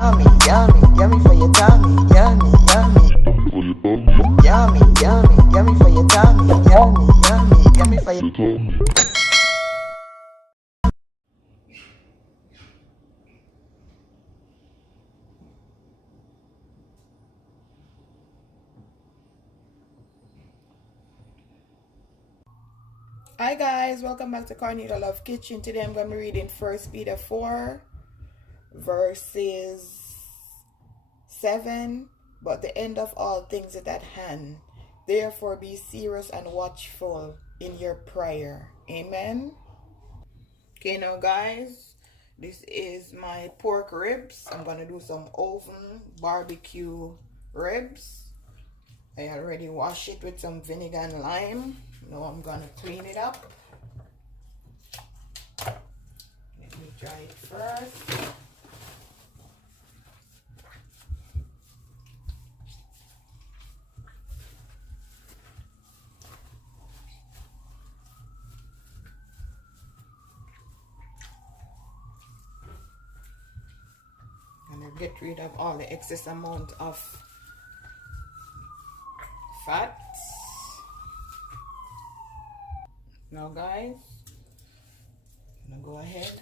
Yummy, yummy, yummy for your tummy. Yummy, yummy. Yummy, yummy, yummy for your tummy. Yummy, yummy, yummy for your tummy. Hi guys, welcome back to Cornelialove Kitchen. Today I'm going to be reading 1 Peter 4 verses 7. But the end of all things is at hand. Therefore be serious and watchful in your prayer. Amen. Okay, now guys, this is my pork ribs. I'm going to do some oven barbecue ribs. I already washed it with some vinegar and lime. Now I'm going to clean it up. Let me dry it first. I'm going to get rid of all the excess amount of fat. Now guys, I'm going to go ahead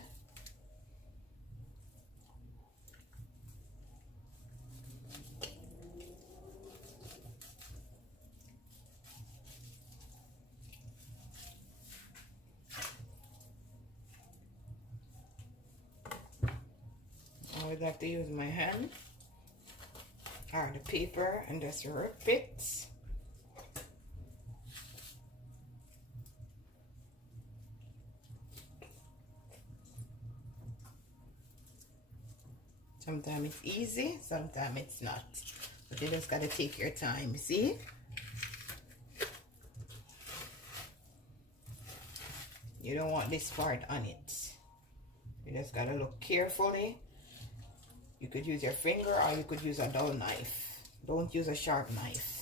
I would like to use my hand or the paper and just rip it. Sometimes it's easy, sometimes it's not. But you just gotta take your time, see? You don't want this part on it. You just gotta look carefully. You could use your finger or you could use a dull knife. Don't use a sharp knife.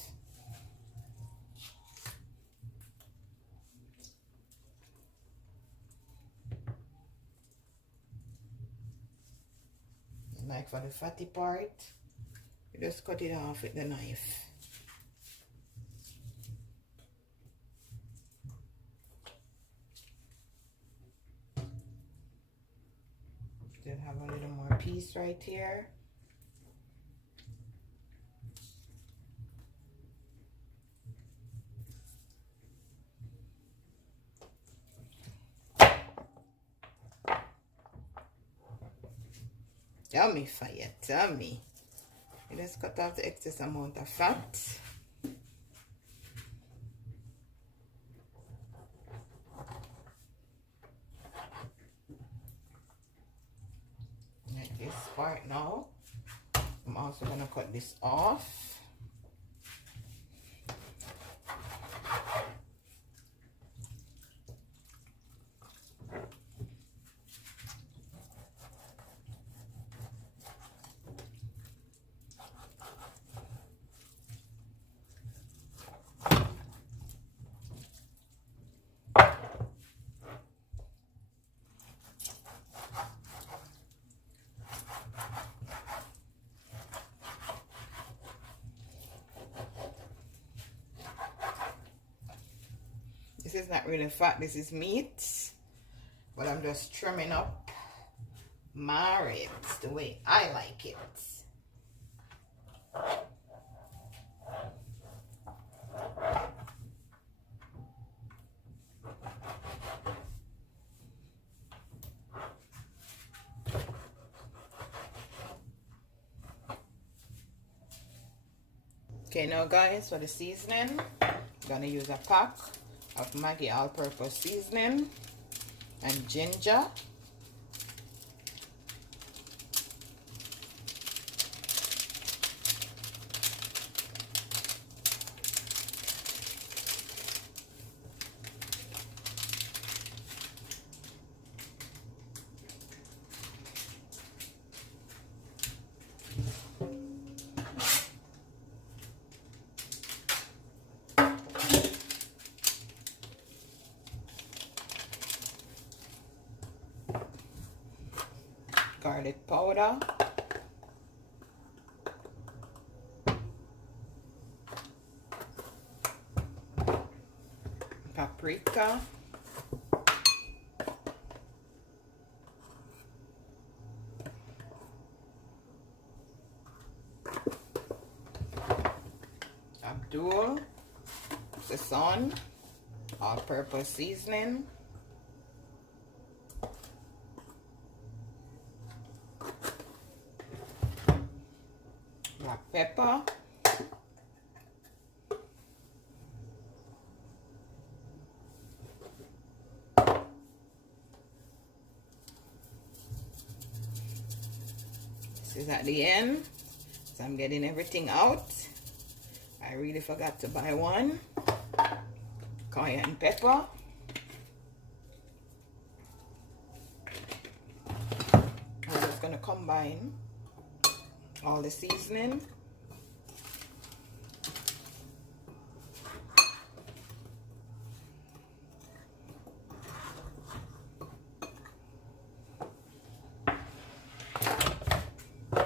Like for the fatty part, you just cut it off with the knife. Still have a little more piece right here. Yummy fire, tummy. You just cut off the excess amount of fat. Like this part now. I'm also gonna cut this off. This is not really fat, this is meat, but I'm just trimming up my ribs the way I like it. Okay, now guys, for the seasoning, I'm gonna use a pack of Maggi all-purpose seasoning and ginger. Garlic powder, paprika. Abdul, Saison, all-purpose seasoning. Black pepper. This is at the end, so I'm getting everything out. I really forgot to buy one. Cayenne pepper. I'm just gonna combine all the seasoning. I'm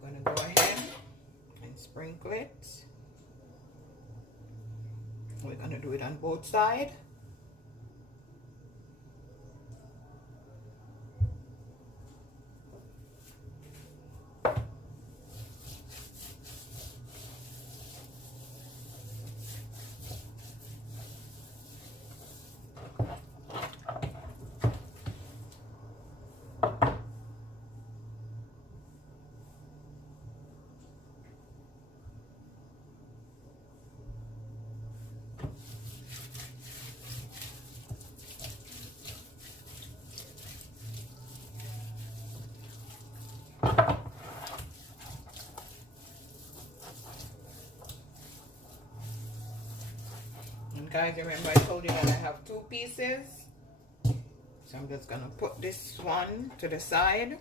gonna go ahead and sprinkle it. We're gonna do it on both sides. And guys, remember I told you that I have 2 pieces. So I'm just gonna put this one to the side.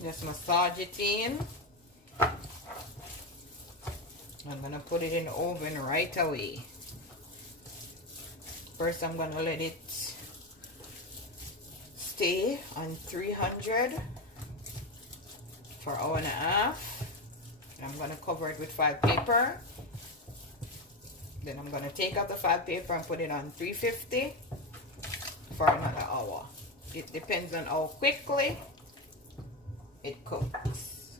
Just massage it in. I'm gonna put it in the oven right away. First, I'm gonna let it stay on 300 for an hour and a half. I'm gonna cover it with file paper. Then I'm gonna take out the file paper and put it on 350 for another hour. It depends on how quickly it cooks.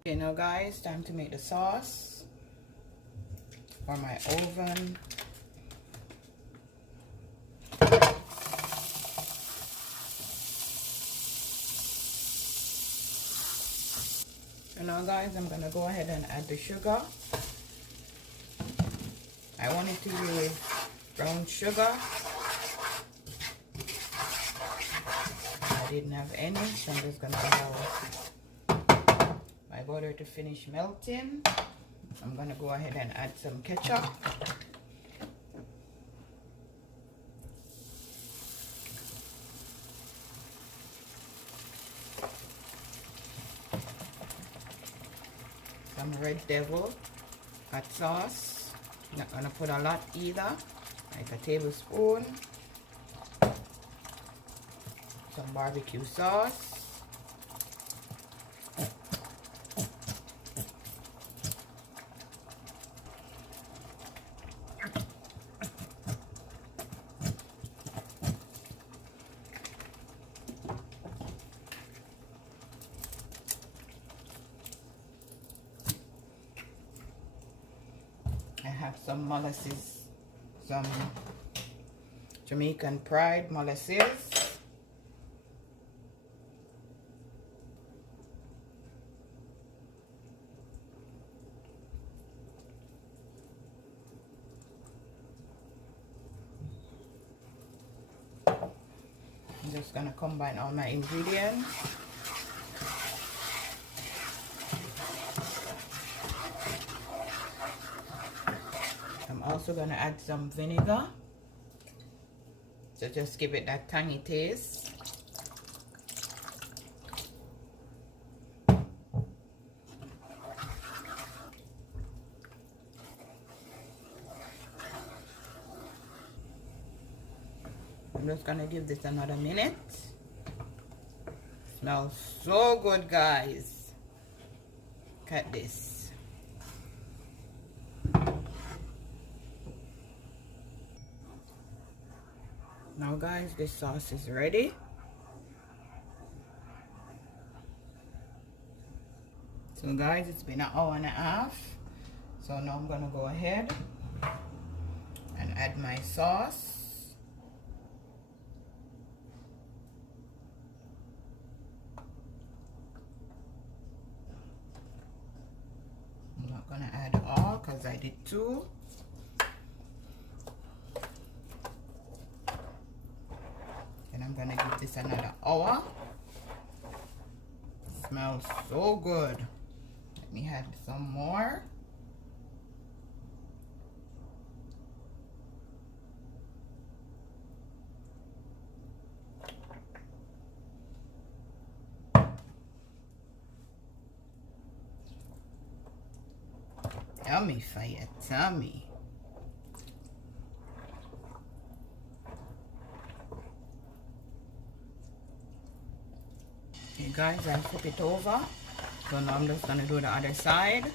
Okay, now guys, time to make the sauce for my oven. And now guys, I'm gonna go ahead and add the sugar. I want it to be brown sugar. I didn't have any, so I'm just gonna allow my butter to finish melting. I'm gonna go ahead and add some ketchup. Some Red Devil hot sauce. Not gonna put a lot either, like a tablespoon. Some barbecue sauce. I have some molasses, some Jamaican Pride molasses. I'm just gonna combine all my ingredients. I'm also gonna add some vinegar to just give it that tangy taste. I'm just gonna give this another minute. Smells so good, guys. Look at this. Now guys, this sauce is ready. So guys, it's been an hour and a half. So now I'm gonna go ahead and add my sauce. I'm not gonna add all because I did 2. And I'm gonna give this another hour. Smells so good. Let me add some more. Yummy for your tummy. Okay guys, I flip it over. So now I'm just gonna do the other side.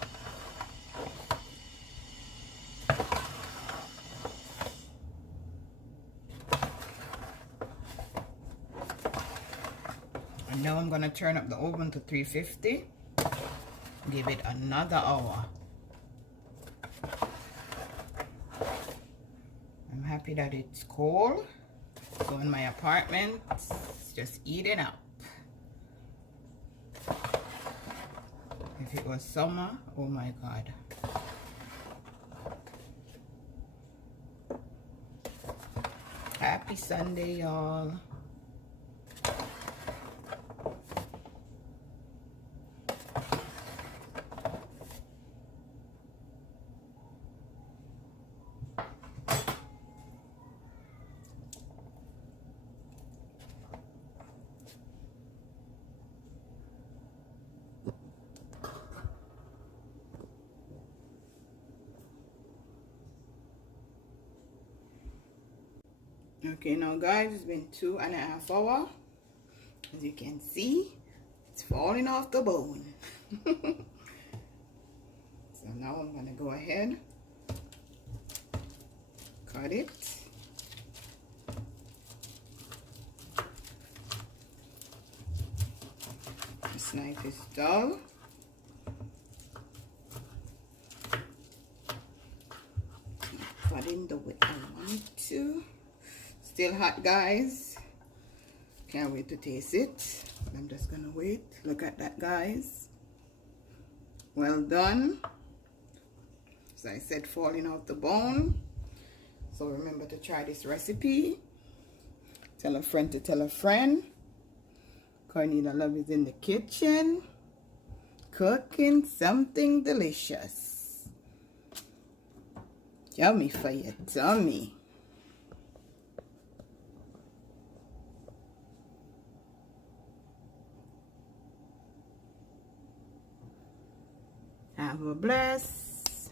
And now I'm gonna turn up the oven to 350. Give it another hour. I'm happy that it's cold. So in my apartment, it's just eating up. If it was summer, oh my God. Happy Sunday, y'all. Okay, now guys, it's been 2.5 hours. As you can see, it's falling off the bone. So now I'm gonna go ahead, cut it. This knife is dull. Cut in the way I want to. Still hot, guys. Can't wait to taste it. I'm just gonna wait. Look at that, guys. Well done. As I said, falling off the bone. So remember to try this recipe. Tell a friend to tell a friend. Cornelialove is in the kitchen cooking something delicious. Yummy for your tummy. Have a blessed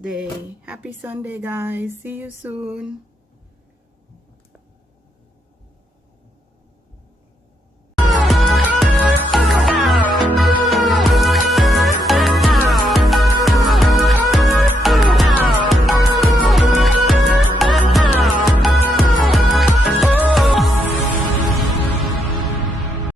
day. Happy Sunday, guys. See you soon.